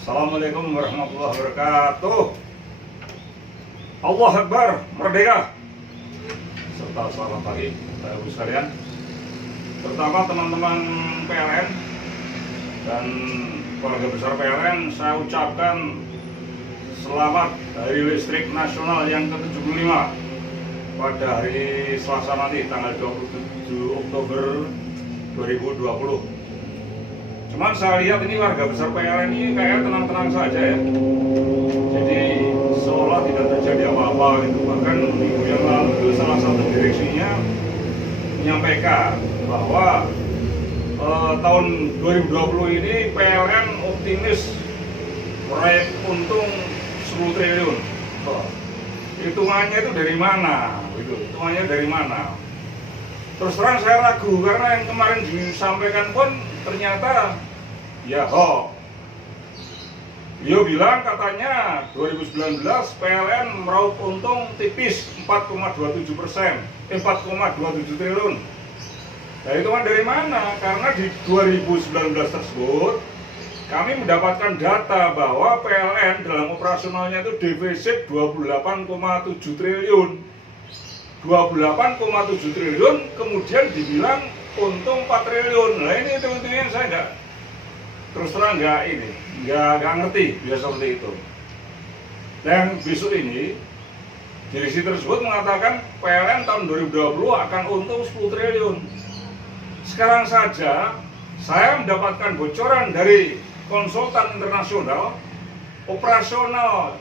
Assalamualaikum warahmatullahi wabarakatuh. Allah Akbar, merdeka. Serta selamat pagi Bapak Ibu sekalian. Terutama teman-teman PLN dan keluarga besar PLN, saya ucapkan selamat Hari Listrik Nasional yang ke-75 pada hari Selasa nanti tanggal 27 Oktober 2020. Cuman saya lihat ini warga besar PLN ini kayak tenang-tenang saja ya. Jadi seolah tidak terjadi apa-apa gitu. Bahkan minggu yang lalu itu salah satu direksinya menyampaikan bahwa tahun 2020 ini PLN optimis meraih untung 10 triliun. Hitungannya itu dari mana? Hitungannya dari mana? Terus terang saya ragu karena yang kemarin disampaikan pun ternyata ya hoax. Beliau bilang katanya 2019 PLN meraup untung tipis 4,27 triliun. Nah, hitungan dari mana? Karena di 2019 tersebut kami mendapatkan data bahwa PLN dalam operasionalnya itu defisit 28,7 triliun. 28,7 triliun kemudian dibilang untung 4 triliun. Nah ini hitung-hitungnya saya nggak, terus terang nggak ngerti biasa seperti itu. Dan besok ini direksi tersebut mengatakan PLN tahun 2020 akan untung 10 triliun. Sekarang saja saya mendapatkan bocoran dari konsultan internasional operasional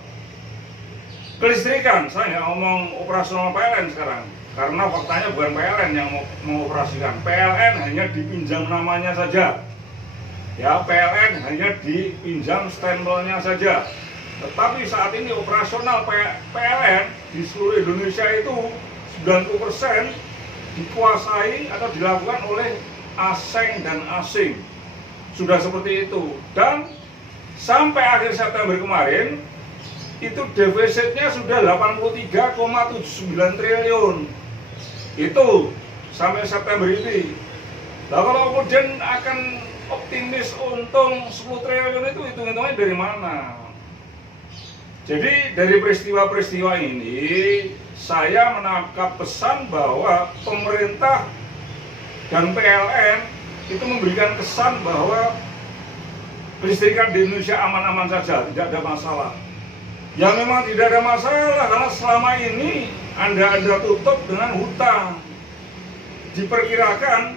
kelistrikan. Saya nggak ngomong operasional PLN sekarang, karena faktanya bukan PLN yang mengoperasikan. PLN hanya dipinjam namanya saja. Ya, PLN hanya dipinjam stempelnya saja. Tetapi saat ini operasional PLN di seluruh Indonesia itu 90% dikuasai atau dilakukan oleh asing dan asing. Sudah seperti itu. Dan sampai akhir September kemarin itu defisitnya sudah 83,79 triliun. Itu sampai September ini. Nah, kalau kemudian akan optimis untung 10 triliun itu hitung-hitungannya dari mana? Jadi dari peristiwa-peristiwa ini saya menangkap pesan bahwa pemerintah dan PLN itu memberikan kesan bahwa kelistrikan di Indonesia aman-aman saja, tidak ada masalah. Ya memang tidak ada masalah karena selama ini Anda tutup dengan hutang. Diperkirakan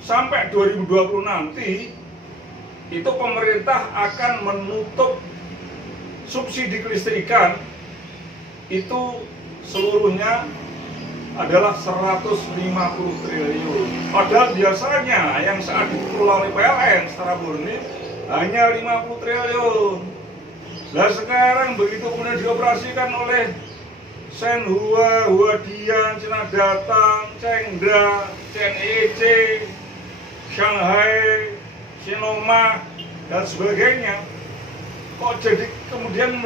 sampai 2020 nanti itu pemerintah akan menutup subsidi kelistrikan itu seluruhnya adalah 150 triliun. Padahal biasanya yang saat dikelola oleh PLN secara murni hanya 50 triliun. Nah sekarang begitu kemudian dioperasikan oleh Shenhua, Huadian, Cina Datang, Chengda, CNEC, Shanghai, Sinoma, dan sebagainya, kok jadi kemudian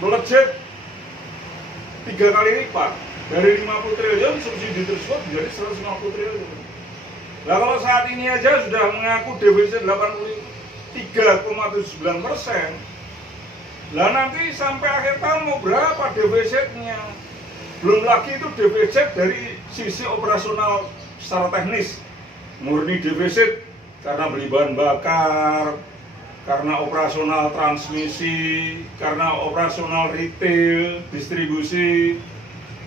melejit 3 kali lipat. Dari 50 triliun subsidi tersebut menjadi 150 triliun. Nah kalau saat ini aja sudah mengaku defisit 83,79%, lah nanti sampai akhir tahun mau berapa defisitnya? Belum lagi itu defisit dari sisi operasional secara teknis, murni defisit karena beli bahan bakar, karena operasional transmisi, karena operasional retail, distribusi,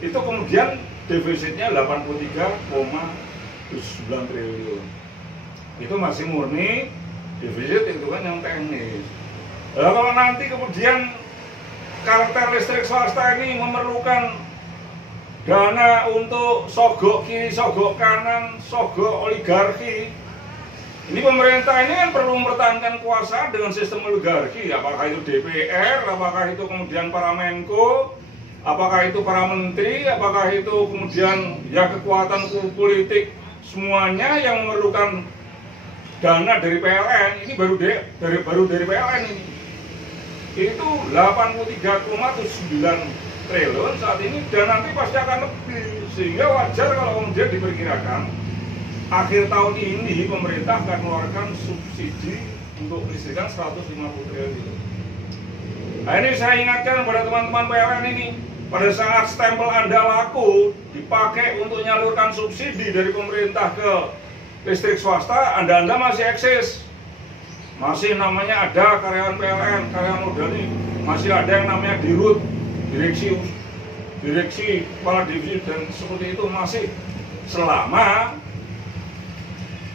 itu kemudian defisitnya 83,79 triliun. Itu masih murni defisit, itu kan yang teknis. Nah, kalau nanti kemudian kartel listrik swasta ini memerlukan dana untuk sogok kiri, sogok kanan, sogok oligarki, ini pemerintah ini kan perlu mempertahankan kuasa dengan sistem oligarki. Apakah itu DPR, apakah itu kemudian para Menko, apakah itu para menteri, apakah itu kemudian ya kekuatan politik, semuanya yang memerlukan dana dari PLN. Ini baru dari PLN ini. Itu 83,79 triliun saat ini, dan nanti pasti akan lebih. Sehingga wajar kalau kemudian diperkirakan akhir tahun ini pemerintah akan mengeluarkan subsidi untuk listrikan 150 triliun. Nah, ini saya ingatkan kepada teman-teman PLN ini, pada saat stempel Anda laku dipakai untuk menyalurkan subsidi dari pemerintah ke listrik swasta, Anda masih eksis. Masih namanya ada karyawan PLN, karyawan udani, masih ada yang namanya dirut, direksi, kepala divisi dan seperti itu, masih selama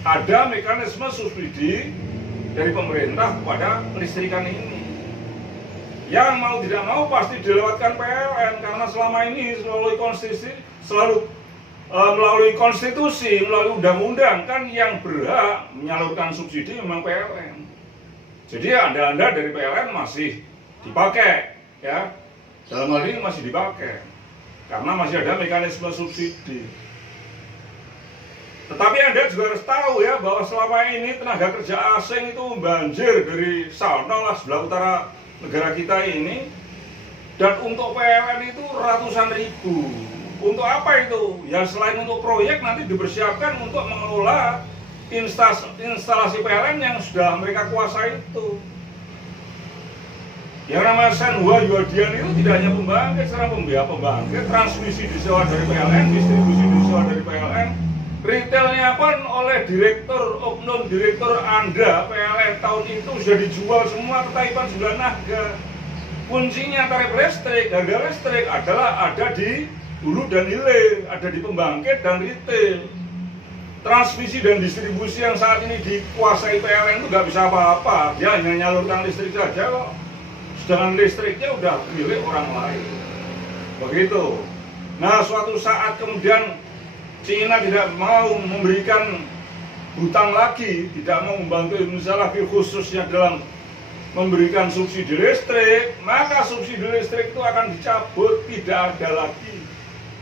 ada mekanisme subsidi dari pemerintah kepada listrikan ini. Yang mau tidak mau pasti dilewatkan PLN, karena selama ini melalui konstitusi, melalui undang-undang kan yang berhak menyalurkan subsidi memang PLN. Jadi Anda dari PLN masih dipakai, ya, dalam hal ini masih dipakai karena masih ada mekanisme subsidi. Tetapi Anda juga harus tahu ya, bahwa selama ini tenaga kerja asing itu banjir dari sana lah, sebelah utara negara kita ini, dan untuk PLN itu ratusan ribu. Untuk apa itu? Ya selain untuk proyek, nanti dipersiapkan untuk mengelola instalasi PLN yang sudah mereka kuasai itu. Yang namanya Shenhua Yuadian itu tidak hanya pembangkit, sekarang pembangkit, transmisi disewa dari PLN, distribusi disewa dari PLN, retailnya pun oleh oknum direktur Anda PLN tahun itu sudah dijual semua ke Taipan Sembilan Naga. Kuncinya tarif listrik, harga listrik adalah ada di hulu dan hilir, ada di pembangkit dan retail. Transmisi dan distribusi yang saat ini dikuasai PLN itu nggak bisa apa-apa, dia hanya nyalurkan listrik saja kok. Sedangkan listriknya udah milik orang lain. Begitu. Nah, suatu saat kemudian Cina tidak mau memberikan hutang lagi, tidak mau membantu Indonesia lagi khususnya dalam memberikan subsidi listrik, maka subsidi listrik itu akan dicabut, tidak ada lagi.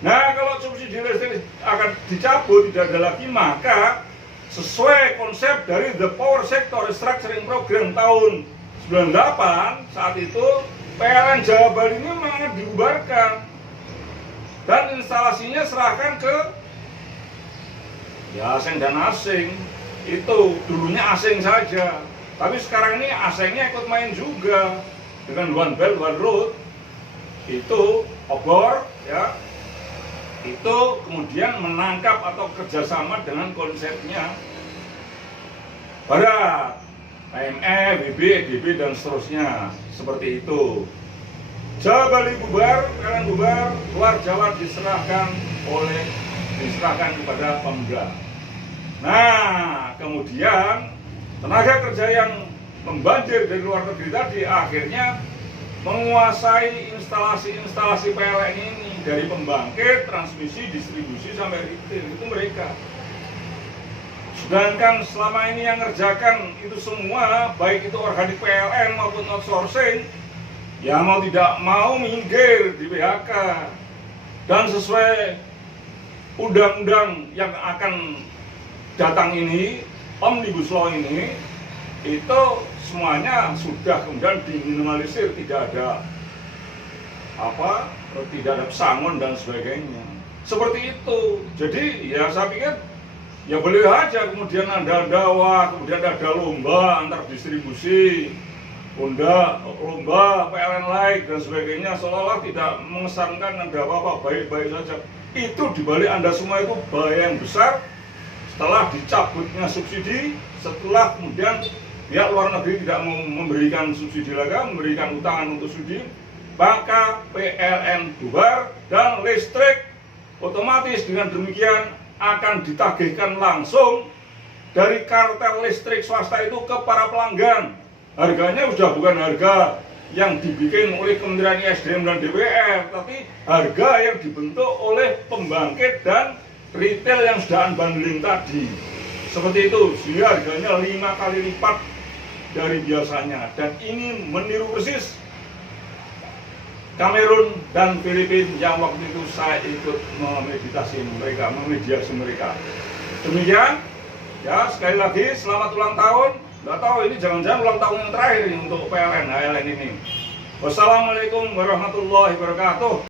Nah, kalau subsidi listrik akan dicabut, tidak ada lagi, maka sesuai konsep dari The Power Sector Restructuring Program tahun 98, saat itu PLN Jawa Bali ini memang dibubarkan dan instalasinya serahkan ke ya asing dan asing. Itu dulunya asing saja, tapi sekarang ini asingnya ikut main juga dengan One Belt One Road. Itu obor ya, itu kemudian menangkap atau kerjasama dengan konsepnya Barat, AMF, BB, EDB dan seterusnya, seperti itu. Jawa Bali bubar, PLN bubar, luar Jawa diserahkan kepada Pemda. Nah, kemudian tenaga kerja yang membanjir dari luar negeri tadi akhirnya menguasai instalasi PLN ini, dari pembangkit, transmisi, distribusi sampai retail, itu mereka. Sedangkan selama ini yang ngerjakan itu semua, baik itu organik PLN maupun outsourcing, ya mau tidak mau minggir di PHK. Dan sesuai undang-undang yang akan datang ini, Omnibus Law ini, itu semuanya sudah kemudian diminimalisir, tidak ada pesangon dan sebagainya. Seperti itu. Jadi ya saya pikir ya boleh aja kemudian ada dakwah, kemudian ada lomba antar distribusi, lomba PLN like dan sebagainya, seolah-olah tidak mengesankan ada apa-apa, baik-baik saja. Itu dibalik Anda semua itu bahaya yang besar. Setelah dicabutnya subsidi, setelah kemudian pihak luar negeri tidak mau memberikan subsidi lagi, memberikan utangan untuk subsidi, maka PLN bubar dan listrik otomatis dengan demikian akan ditagihkan langsung dari kartel listrik swasta itu ke para pelanggan. Harganya sudah bukan harga yang dibikin oleh Kementerian ISDM dan DPR, tapi harga yang dibentuk oleh pembangkit dan retail yang sudah unbundling tadi. Seperti itu, sehingga harganya 5 kali lipat dari biasanya. Dan ini meniru persis Kamerun dan Filipina yang waktu itu saya ikut memediasi mereka. Demikian, ya sekali lagi selamat ulang tahun. Nggak tahu ini jangan-jangan ulang tahun yang terakhir ini untuk PLN HLN ini. Wassalamualaikum warahmatullahi wabarakatuh.